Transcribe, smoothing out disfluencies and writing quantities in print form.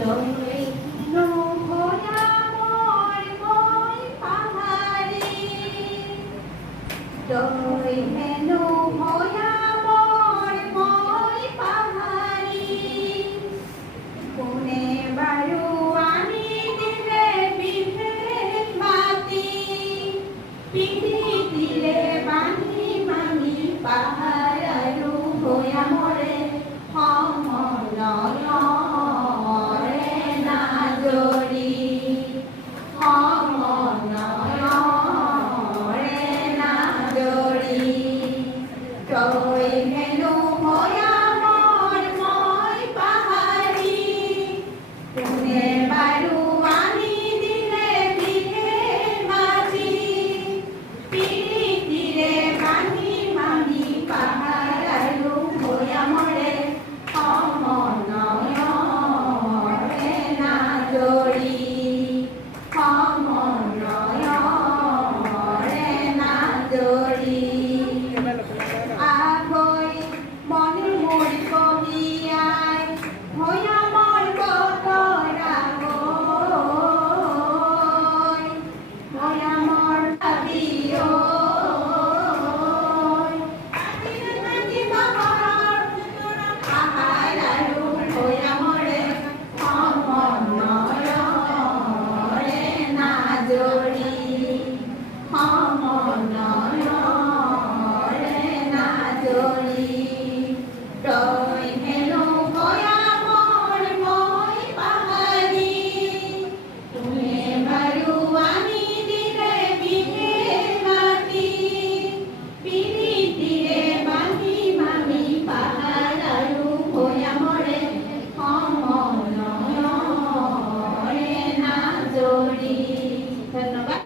দই নহয়া মই পাহাৰি দই নহয়া মই পাহাৰি কোনে বাৰু আনি দিলে বিভেদ মাতি পিঠিতিৰে বান্ধি মানি পাহাৰ আৰু ভৈয়ামৰে সমনয়ৰে নাজৰি সমনয়ৰে নাজৰি তই হেনো ভয়া মই পাহাৰি কোনে বাৰু আনি দিলে বিভেদ মাতি পিঠিতিৰে বান্ধি মানি পাহাৰ আৰু ভৈয়ামৰে সমনয়ৰে নাজৰি সমনয়ৰে নাজৰি আগৈ মনে মোৰ কবিয়াই ভৈয়ামৰ বতৰা গৈ ভৈয়ামৰ ভাবি পাহাৰ আৰু ভৈয়ামৰে সমনয়ৰে নাজৰি সমনয়ৰে নাজৰি তই হেনো ভৈয়ামৰ মই পাহাৰি কোনে বাৰু আনি দিলে বিভেদ মাতি পিঠিতিৰে বান্ধি মানি পাহাৰ আৰু ভৈয়ামৰে সমনয়ৰে নাজৰি। ধন্যবাদ।